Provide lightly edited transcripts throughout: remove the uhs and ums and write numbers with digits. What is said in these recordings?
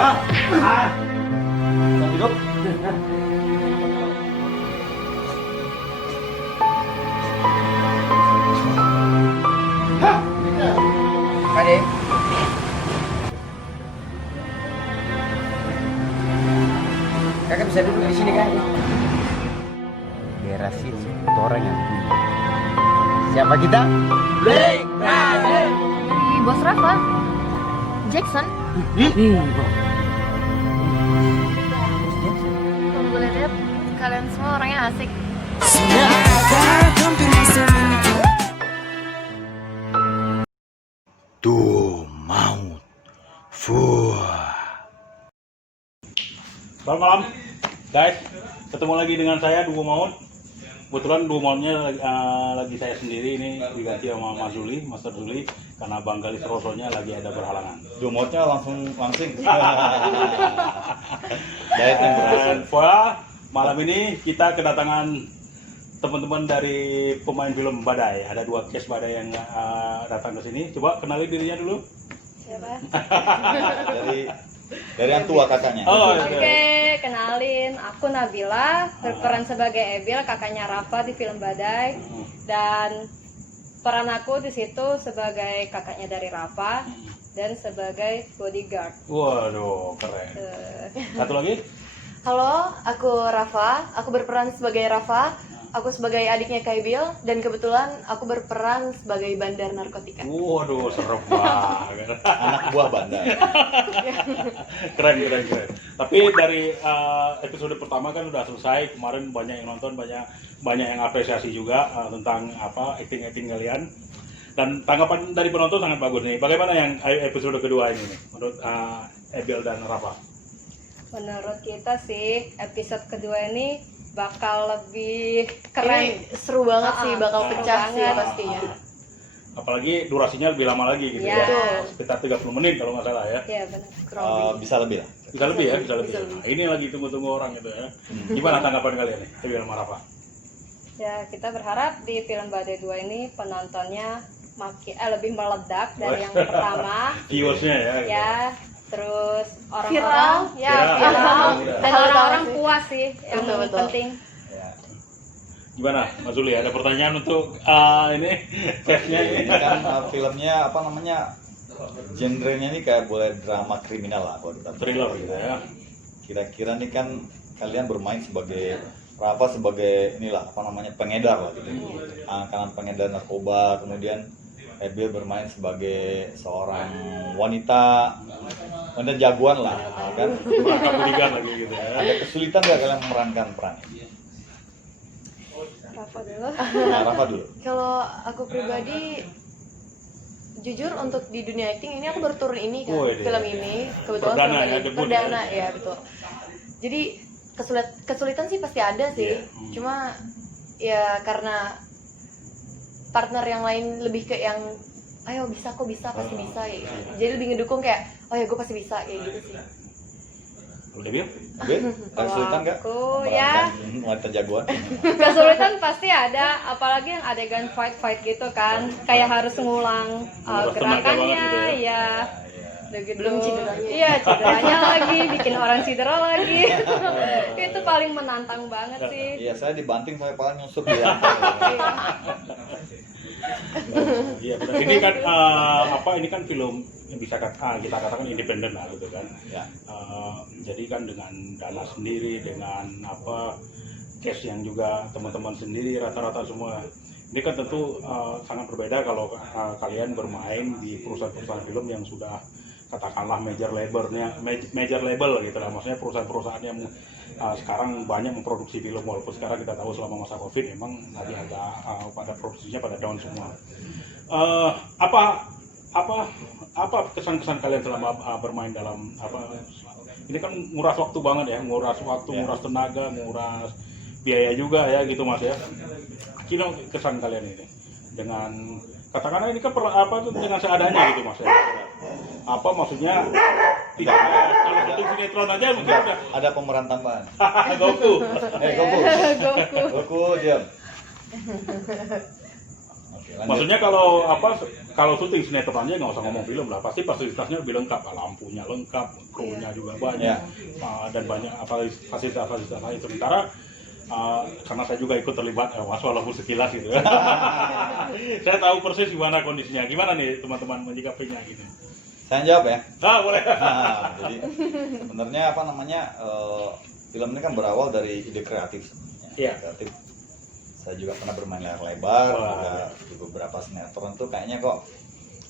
Hidup. Kade. Kakak bisa duduk di sini kan? Berasin orang yang punya. Siapa kita? Black Brother. Di bos Rafa, Jackson. Kalau boleh lihat, kalian semua orangnya asik. Tuh maut. Selamat malam, guys. Ketemu lagi dengan saya Duo Maut. Kebetulan Duo Mautnya lagi saya sendiri ini diganti sama Mas Zuli, Master Zuli, karena Bang Galis Rosonya lagi ada berhalangan. Jumotnya langsing. Dan malam ini kita kedatangan teman-teman dari pemain film Badai. Ada 2 case Badai yang datang ke sini. Coba kenali dirinya dulu. Siapa? dari yang tua kakaknya. Oh, Oke, kenalin. Aku Nabila, berperan sebagai Ebil, kakaknya Rafa di film Badai. Dan peran aku di situ sebagai kakaknya dari Rafa dan sebagai bodyguard. Waduh, keren. Satu lagi? Halo, aku Rafa. Aku berperan sebagai Rafa. Aku sebagai adiknya Kaibil dan kebetulan aku berperan sebagai bandar narkotika. Waduh, serem banget. Anak buah bandar. Keren. Tapi dari episode pertama kan udah selesai. Kemarin banyak yang nonton, banyak yang apresiasi juga tentang acting kalian. Dan tanggapan dari penonton sangat bagus nih. Bagaimana yang episode kedua ini nih, menurut Ebil dan Rafa? Menurut kita sih, episode kedua ini bakal lebih keren. Ini seru banget sih, bakal pecah sih banget. pastinya. Apalagi durasinya lebih lama lagi gitu Ya. ya. Sekitar 30 menit kalau nggak salah ya. Iya benar. Bisa lebih lah. Bisa lebih ya, bisa lebih. Bisa lebih. Nah, ini lagi tunggu-tunggu orang gitu ya. Gimana tanggapan kalian nih, Ebil sama Rafa? Ya, kita berharap di film Badai 2 ini penontonnya lebih meledak dari yang pertama. Viewersnya ya. Gitu. Ya, terus Viral. orang-orang viral. Dan Tahu-tahu orang-orang sih. puas sih yang Betul. penting. Ya. Gimana, Mas Zuli? Ada pertanyaan untuk ini case-nya Ini kan filmnya apa namanya? Genrenya ini kayak boleh drama kriminal lah kalau kita thriller gitu ya. Kira-kira nih kan kalian bermain sebagai Rafa sebagai inilah apa namanya pengedar lah gitu. Kanan pengedar narkoba, kemudian Ebil bermain sebagai seorang wanita jagoan lah, kan? Mereka bodyguard lagi gitu ya. Ada kesulitan nggak kalian memerankan peran ini? Rafa dulu. Nah, Rafa dulu. Kalau aku pribadi jujur untuk di dunia acting ini aku baru turun ini kan, Oh, iya. film ini kebetulan Perdana film ya, ini debut perdana ya. ya betul. Jadi kesulitan sih pasti ada sih. Iya. Cuma ya karena partner yang lain lebih ke yang ayo bisa kok bisa pasti bisa ya. Jadi lebih ngedukung kayak oh ya gue pasti bisa kayak gitu sih. Udah Bil? Bil, ada kesulitan nggak? Aku, ya. Memerankan wanita jagoan. Kesulitan pasti ada, apalagi yang adegan fight gitu kan, kayak harus ngulang Menguras tenaga gerakannya, banget gitu ya. Ya. Udah gitu. Belum cederanya. Iya, cederanya lagi, bikin orang cedera lagi. Itu paling menantang banget sih. Iya, saya dibanting saya paling nyusup ya. Iya benar. Ini kan ini kan film yang bisa kita katakan independen lah gitu kan. Ya. Jadi kan dengan dana sendiri, dengan cash yang juga teman-teman sendiri rata-rata semua. Ini kan tentu sangat berbeda kalau kalian bermain di perusahaan-perusahaan film yang sudah katakanlah major label gitu lah, maksudnya perusahaan-perusahaan yang sekarang banyak memproduksi film, walaupun sekarang kita tahu selama masa Covid memang lagi agak pada produksinya pada down semua. Apa kesan-kesan kalian selama bermain dalam ini kan nguras waktu banget ya, nguras waktu, nguras tenaga, nguras biaya juga ya gitu Mas ya. Kira kesan kalian ini dengan katakanlah ini kan dengan seadanya gitu Mas ya. Apa maksudnya tidak kalau satu sinetron aja mungkin udah Ada pemeran tambahan. Goku. Goku. Goku. Goku diam. Oke, lanjut. Maksudnya kalau syuting sinetron aja nggak usah ngomong film lah, pasti fasilitasnya lebih lengkap, lampunya lengkap, krunya juga banyak, dan banyak fasilitas lain. Sementara karena saya juga ikut terlibat, walaupun sekilas gitu. Saya tahu persis gimana kondisinya. Gimana nih teman-teman menyikapinya gitu? Saya jawab ya. Boleh. Nah, jadi sebenarnya film ini kan berawal dari ide kreatif sebenarnya. Iya. Kreatif. Saya juga pernah bermain layar lebar, Wah. juga di beberapa sinetron tuh kayaknya kok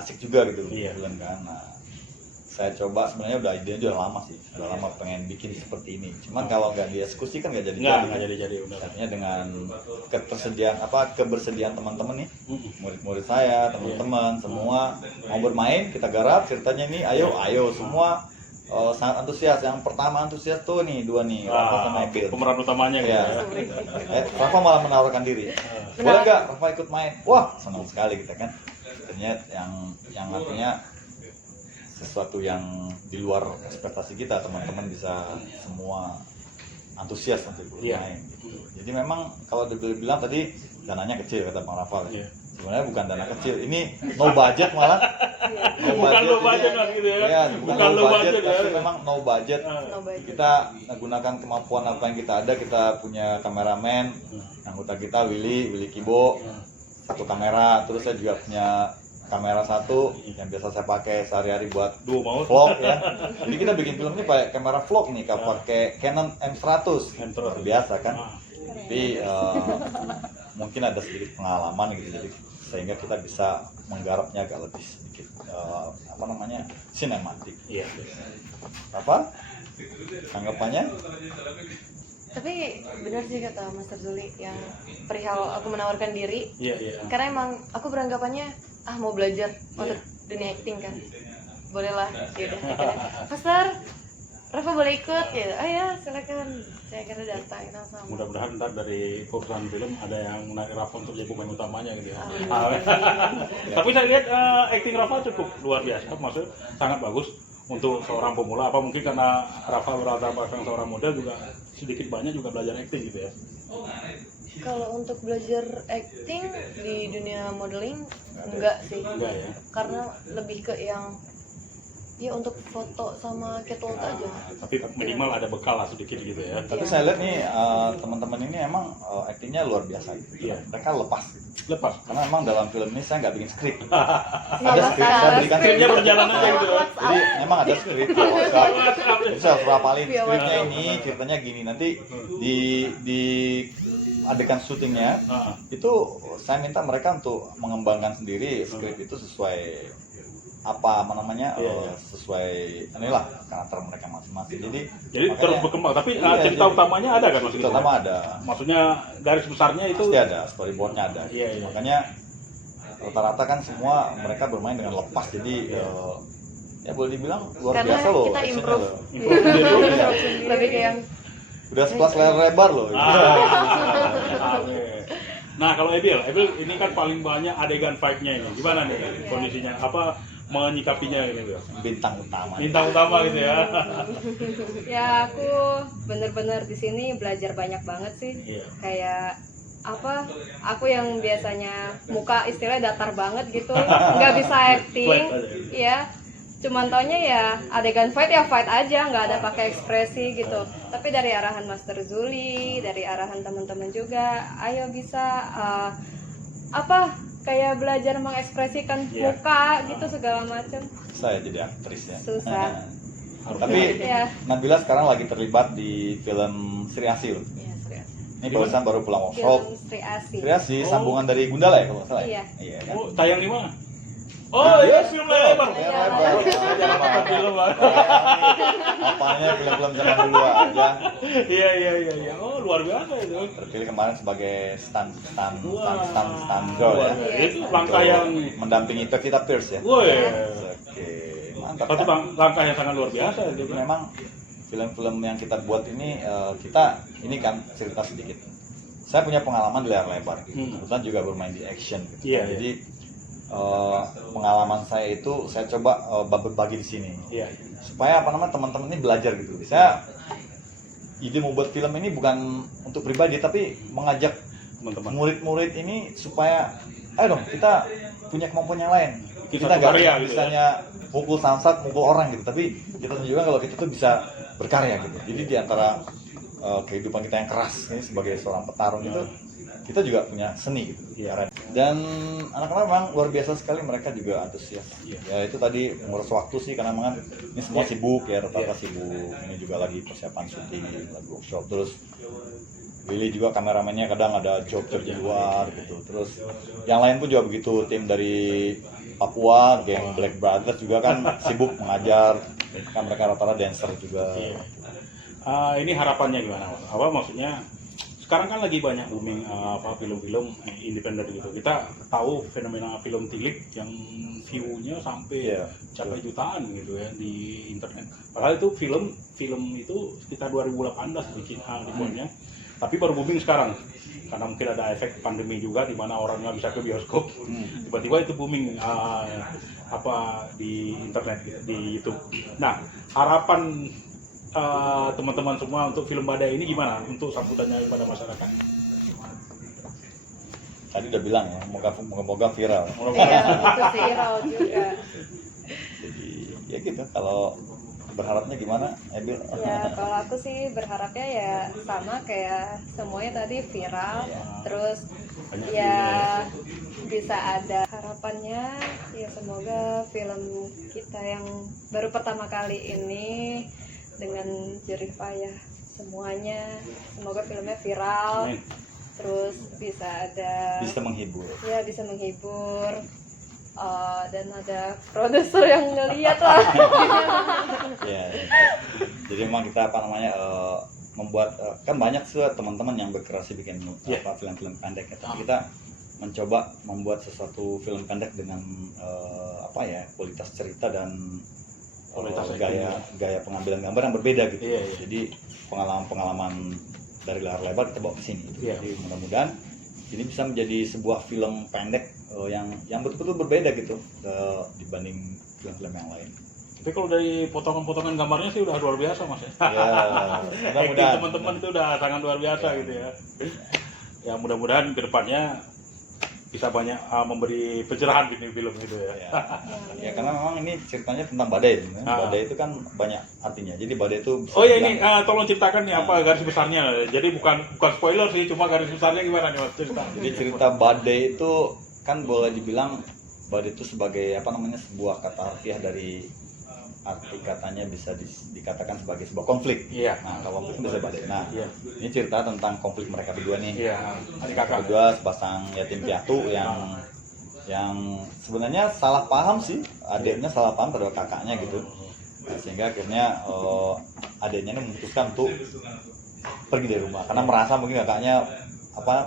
asik juga gitu Iya. film kan. Nah, saya coba sebenarnya udah lama sih, udah lama pengen bikin seperti ini. Cuman kalau nggak dieksekusi kan nggak Nggak jadi. jadi benar. Artinya dengan kebersediaan teman-teman nih, murid-murid saya, teman-teman semua mau bermain, kita garap ceritanya nih, ayo semua sangat antusias. Yang pertama antusias tuh nih dua nih, Rafa sama Ebil. Pemeran utamanya gitu Ya. Rafa malah menawarkan diri. Boleh nggak Rafa ikut main? Wah, senang sekali kita kan. Ternyata yang artinya sesuatu yang di luar ekspektasi kita, teman-teman bisa semua antusias untuk bermain gitu. Jadi memang kalau dibilang tadi dananya kecil kata Bang Rafa. Iya. Sebenarnya bukan dana kecil, ini no budget malah. Bukan low budget ini. kan gitu ya. Iya, bukan low budget, ya. tapi memang no budget. No budget. Kita gunakan kemampuan apa yang kita ada. Kita punya kameramen, anggota kita Willy Kibo, satu kamera. Terus saya juga punya kamera satu yang biasa saya pakai sehari-hari buat vlog ya. Jadi kita bikin film ini pakai kamera vlog nih, pakai Canon M100. Luar biasa kan. Tapi mungkin ada sedikit pengalaman gitu, jadi sehingga kita bisa menggarapnya agak lebih sedikit sinematik. Iya. Apa tanggapannya? Tapi benar sih kata Master Zuli yang perihal aku menawarkan diri. Iya. Karena emang aku beranggapannya mau belajar untuk dunia acting kan. Boleh lah, yaudah. Master, Rafa boleh ikut ya? Ya silakan. Saya kira datang sama. Mudah-mudahan ntar dari perusahaan film ada yang naik Rafa untuk jadi pemain utamanya gitu ya. Tapi saya lihat acting Rafa cukup luar biasa, maksudnya sangat bagus untuk seorang pemula. Apa mungkin karena Rafa berlatar belakang seorang model juga sedikit banyak juga belajar acting gitu ya? Kalau untuk belajar acting di dunia modeling enggak sih. Enggak ya. Karena lebih ke yang ya untuk foto sama catwalk aja. Tapi minimal ada bekal lah sedikit gitu ya. Tapi saya lihat nih teman-teman ini emang aktingnya luar biasa gitu. Iya. Mereka lepas. Lepas. Karena emang dalam film ini saya nggak bikin skrip. Ada Ada skrip, saya berikan Skripnya skrip. berjalan aja gitu ya. Jadi memang ada skrip. Jadi saya harus rapalin skripnya ini, ceritanya gini. Nanti di adegan syutingnya itu saya minta mereka untuk mengembangkan sendiri skrip itu sesuai sesuai inilah karakter mereka masing-masing. Jadi terus berkembang. Tapi iya, cerita jadi utamanya ada kan maksudnya? cerita utama ada. Maksudnya garis besarnya itu Pasti ada, storyboardnya ada. Iya. Makanya rata-rata kan semua mereka bermain dengan lepas. Jadi ya boleh dibilang luar Karena biasa loh. kita actionnya improve. loh. improve gitu. Iya. Lebih ke yang Udah sekelas layar lebar loh. Nah kalau Ebil ini kan paling banyak adegan fight-nya ini. Gimana nih kondisinya? Apa menyikapinya gitu? Bintang utama. Bintang utama gitu ya. Ya aku bener-bener di sini belajar banyak banget sih. Iya. Kayak apa? Aku yang biasanya muka istilahnya datar banget gitu, nggak bisa acting. Flat aja. Iya. Cuman taunya ya adegan fight ya fight aja, nggak ada pakai ekspresi gitu. Tapi dari arahan Master Zuli, dari arahan teman-teman juga, ayo bisa kayak belajar mengekspresikan Iya. muka gitu segala macam. Saya jadi aktris ya. Susah. Tapi Ya. Nabila sekarang lagi terlibat di film Sri Asi loh. Iya, serius. Ini barusan baru pulang workshop. Film Sri Asi. Sri Asi sambungan dari Gundala ya kalau nggak salah. Iya. Iya kan. Oh, tayang di mana? Oh, iya film lebar. Layar lebar. Jangan nonton film, Bang. Apanya film-film zaman dulu aja. Iya. Oh, luar biasa itu. Terpilih kemarin sebagai stunt girl ya. Itu langkah yang Mendampingi Pevita Pierce ya. woi. Oke, mantap. Satu Kan? langkah yang sangat luar biasa itu. Jadi memang film-film yang kita buat ini kita ini kan cerita sedikit. Saya punya pengalaman di layar lebar, kebetulan juga bermain di action. Gitu. Iya, Jadi pengalaman saya itu saya coba berbagi di sini Iya. supaya teman-teman ini belajar gitu. Saya ide mau buat film ini bukan untuk pribadi tapi mengajak Teman-teman. murid-murid ini supaya ayo dong kita punya kemampuan yang lain. Kita Kita nggak berkarya, gitu bisanya mukul samsat, mukul orang gitu, tapi kita tunjukkan kalau kita tuh bisa berkarya gitu. Jadi di antara kehidupan kita yang keras ini sebagai seorang petarung itu, kita juga punya seni gitu. Iya. Dan anak-anak memang luar biasa sekali, mereka juga antusias. Iya. Ya itu tadi ngurus waktu sih, karena memang ini semua sibuk ya, rata-rata sibuk. Ini juga lagi persiapan syuting, lagi workshop. Terus Willy juga kameramennya kadang ada job-job di luar gitu. Terus yang lain pun juga begitu, tim dari Papua, geng Black Brothers juga kan sibuk mengajar. Kan mereka rata-rata dancer juga. Iya. Ini harapannya gimana, Mas? Apa maksudnya? Sekarang kan lagi banyak booming film-film independen gitu. Kita tahu fenomena film tilik yang view-nya sampai capai jutaan gitu ya di internet. Padahal itu film itu sekitar 2018 dibuatnya. Tapi baru booming sekarang. Karena mungkin ada efek pandemi juga di mana orang nggak bisa ke bioskop. Tiba-tiba itu booming di internet gitu, di YouTube. Nah, harapan teman-teman semua untuk film Badai ini gimana untuk sambutannya pada masyarakat? Tadi udah bilang ya, moga-moga viral. Iya, itu viral juga. Jadi ya gitu, kalau berharapnya gimana, Ebil? Ya kalau aku sih berharapnya ya sama kayak semuanya tadi viral, terus Banyak ya bisa ada harapannya ya, semoga film kita yang baru pertama kali ini dengan jerih payah semuanya, semoga filmnya viral. Terus bisa ada, Bisa menghibur. ya bisa menghibur, dan ada produser yang ngeliat lah. Ya, jadi memang kita membuat kan banyak sih teman-teman yang berkreasi bikin film-film pendek ya. Tapi kita mencoba membuat sesuatu film pendek dengan kualitas cerita dan gaya pengambilan gambar yang berbeda gitu. Jadi pengalaman dari layar lebar kita bawa ke sini. Jadi mudah-mudahan ini bisa menjadi sebuah film pendek yang betul-betul berbeda gitu dibanding film-film yang lain. Tapi kalau dari potongan-potongan gambarnya sih udah luar biasa, Mas ya. Mudah-mudahan teman-teman itu udah sangat luar biasa gitu ya. Ya mudah-mudahan kedepannya bisa banyak memberi pencerahan di film itu ya. Ya karena memang ini ceritanya tentang badai. Badai itu kan banyak artinya. Jadi badai itu bisa Ini tolong ceritakan nih apa garis besarnya. Jadi bukan spoiler sih, cuma garis besarnya gimana nih, Mas? Jadi cerita badai itu kan boleh dibilang badai itu sebagai sebuah kata harfiah dari arti katanya bisa dikatakan sebagai sebuah konflik. Nah, kalau konflik bisa badai. Nah, ini cerita tentang konflik mereka berdua nih. Adik kakak. Berdua sepasang yatim piatu yang sebenarnya salah paham sih, adiknya salah paham terhadap kakaknya gitu. Nah, sehingga akhirnya adiknya ini memutuskan untuk pergi dari rumah karena merasa mungkin kakaknya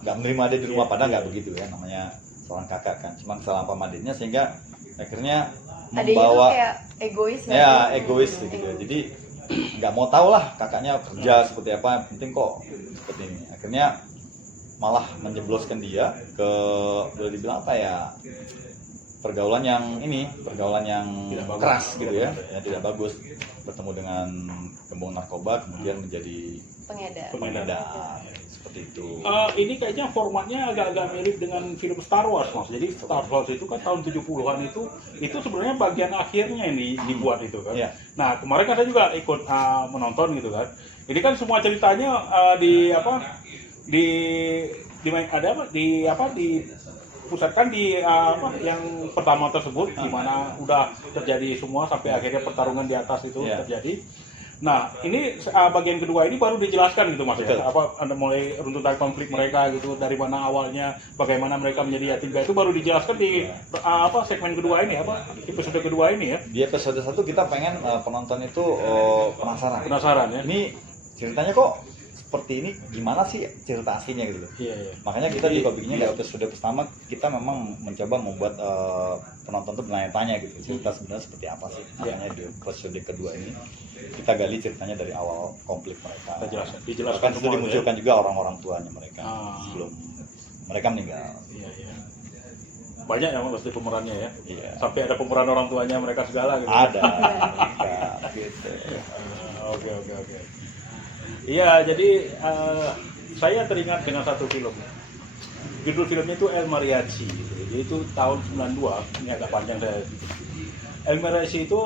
nggak menerima dia di rumah, padahal nggak begitu ya, namanya seorang kakak kan, cuma salah paham adiknya sehingga akhirnya membawa kayak egois egois gitu. Jadi nggak mau tahu lah kakaknya kerja seperti apa, yang penting kok seperti ini. Akhirnya malah menjebloskan dia ke, boleh dibilang pergaulan yang keras gitu ya, yang tidak bagus, bertemu dengan gembong narkoba, kemudian menjadi pengedar seperti itu. Ini kayaknya formatnya agak-agak mirip dengan film Star Wars, Mas. Jadi Star Wars itu kan tahun 70-an itu sebenarnya bagian akhirnya ini dibuat itu kan. Nah, kemarin kan saya juga ikut menonton gitu kan. Ini kan semua ceritanya dipusatkan di yang pertama tersebut, di mana udah terjadi semua sampai akhirnya pertarungan di atas itu terjadi. Nah, ini bagian kedua ini baru dijelaskan gitu, Mas ya. Mulai runtutan konflik mereka gitu, dari mana awalnya, bagaimana mereka menjadi yatim piatu, itu baru dijelaskan di segmen kedua ini, episode kedua ini ya. Di episode 1 kita pengen penonton itu penasaran ya. Ini ceritanya kok seperti ini, gimana sih cerita aslinya gitu loh. Makanya kita juga bikinnya di episode pertama kita memang mencoba membuat penonton tuh bertanya-tanya gitu, cerita sebenarnya seperti apa sih. Makanya di episode kedua ini kita gali ceritanya dari awal konflik mereka. Dijelaskan itu dimunculkan juga orang-orang tuanya mereka sebelum mereka meninggal. Banyak ya pasti pemerannya ya. Sampai ada pemeran orang tuanya mereka segala gitu. Ada. Gitu. Oke. Iya, jadi saya teringat dengan satu film. judul filmnya itu El Mariachi, gitu. Yaitu tahun 92. Ini agak panjang saya. El Mariachi itu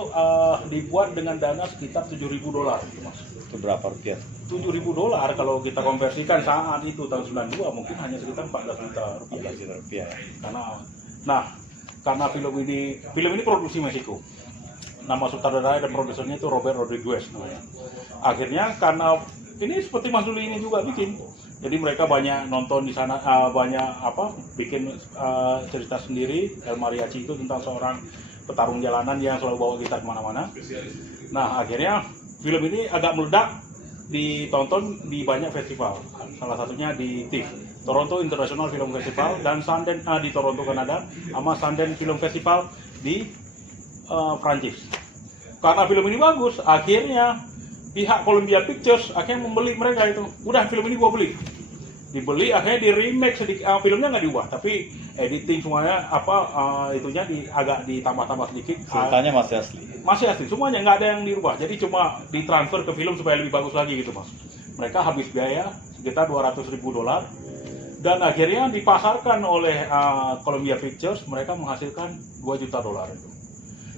dibuat dengan dana sekitar $7.000 gitu, Mas. Itu berapa rupiah? $7.000 kalau kita konversikan saat itu tahun 92 mungkin hanya sekitar 14 juta rupiah. 14 juta rupiah. Karena film ini produksi Meksiko. Nama sutradara dan produsernya itu Robert Rodriguez namanya. Akhirnya karena ini seperti Mas Zuli ini juga bikin, jadi mereka banyak nonton di sana, bikin cerita sendiri. El Mariachi itu tentang seorang petarung jalanan yang selalu bawa gitar kemana-mana. Nah akhirnya film ini agak meledak, ditonton di banyak festival, salah satunya di TIFF, Toronto International Film Festival, dan Sundance di Toronto Kanada, sama Sundance Film Festival di Prancis. Karena film ini bagus, akhirnya pihak Columbia Pictures akhirnya membeli mereka itu. Udah film ini gua beli. Dibeli, akhirnya di remake sedikit, filmnya nggak diubah, tapi editing semuanya itunya agak ditambah-tambah sedikit. Ceritanya masih asli. Masih asli, semuanya nggak ada yang dirubah. Jadi cuma ditransfer ke film supaya lebih bagus lagi gitu, Mas. Mereka habis biaya sekitar $200.000 dan akhirnya dipasarkan oleh Columbia Pictures, mereka menghasilkan $2 juta itu.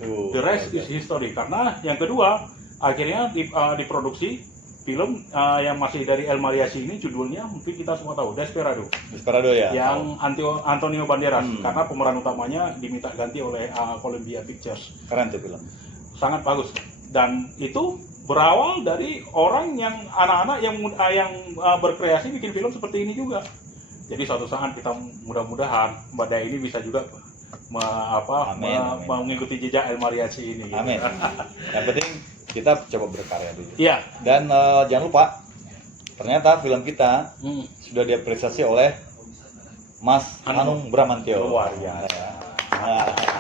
The rest is history. Karena yang kedua, akhirnya diproduksi film yang masih dari El Mariachi ini, judulnya mungkin kita semua tahu, Desperado. Desperado ya. Yang Antonio Banderas, karena pemeran utamanya diminta ganti oleh Columbia Pictures. Keren tuh film. Sangat bagus. Dan itu berawal dari orang yang anak-anak yang berkreasi bikin film seperti ini juga. Jadi suatu saat kita mudah-mudahan Badai ini bisa juga Amin. mengikuti jejak El Mariachi ini. Amin. Yang penting kita coba berkarya dulu. Iya. Dan jangan lupa, ternyata film kita sudah diapresiasi oleh Mas Hanung Bramantyo. Luar biasa.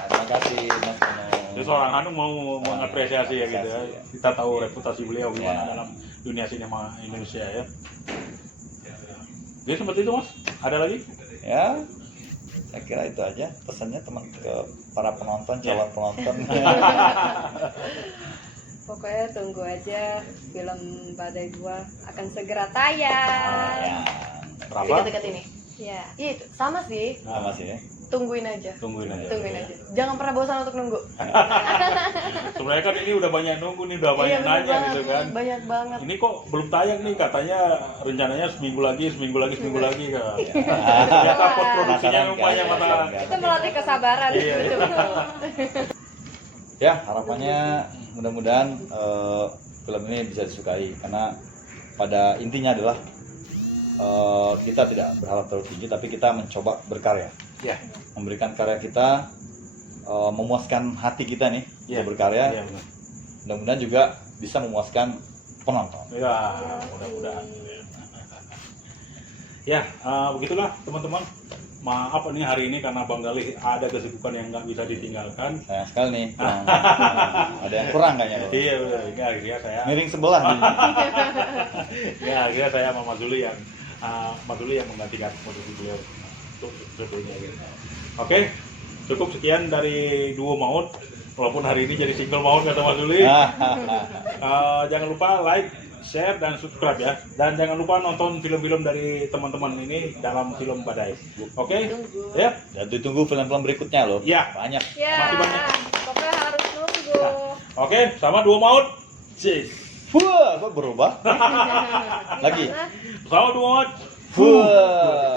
Terima kasih Mas Hanung. Jadi seorang Hanung mau mengapresiasi ya gitu ya. Kita tahu reputasi beliau gimana Ya. dalam dunia sinema Indonesia ya. Jadi seperti itu Mas. Ada lagi? Ya, saya kira itu aja pesannya teman ke para penonton, calon penonton. Pokoknya tunggu aja film Badai 2 akan segera tayang. Ya, Berapa? Dekat-dekat ini. Ya. Iya itu sama sih. sama sih ya. Tungguin aja. Tungguin aja. Tungguin aja. Jangan pernah bosan untuk nunggu. Sebenarnya kan ini udah banyak nunggu nih, udah banyak Iya, nanya banget, gitu kan. Banyak banget. Ini kok belum tayang nih, katanya rencananya seminggu lagi kan. Ternyata pot produksinya Penasaran, banyak kan? mata. Itu melatih kesabaran. Iya. Ya, harapannya mudah-mudahan film ini bisa disukai, karena pada intinya adalah kita tidak berharap terlalu tinggi, tapi kita mencoba berkarya. Ya. Memberikan karya kita, memuaskan hati kita nih, Iya. untuk berkarya. Iya, benar. Mudah-mudahan juga bisa memuaskan penonton. Ya, mudah-mudahan. Ya, begitulah teman-teman. Maaf nih hari ini karena Bang Galih ada kesibukan yang nggak bisa ditinggalkan. Sayang sekali nih, ada yang kurang kayaknya. Bro. Iya, benar. Ini akhirnya saya, Miring sebelah nih. akhirnya saya sama Mas Zuli yang menggantikan posisi beliau untuk sebelumnya. Gitu. Oke, cukup sekian dari Duo Maut. Walaupun hari ini jadi single maut kata Mas Zuli. Jangan lupa like, share, dan subscribe ya. Dan jangan lupa nonton film-film dari teman-teman ini dalam film Badai. Oke? Ya? Dan ditunggu film-film berikutnya loh. Ya. Banyak. Ya, Masih banyak. pokoknya harus nunggu. Oke, sama Duo Maut. Cheers. Wah, kok berubah? Lagi. Gimana? Sama Duo Maut. Wah.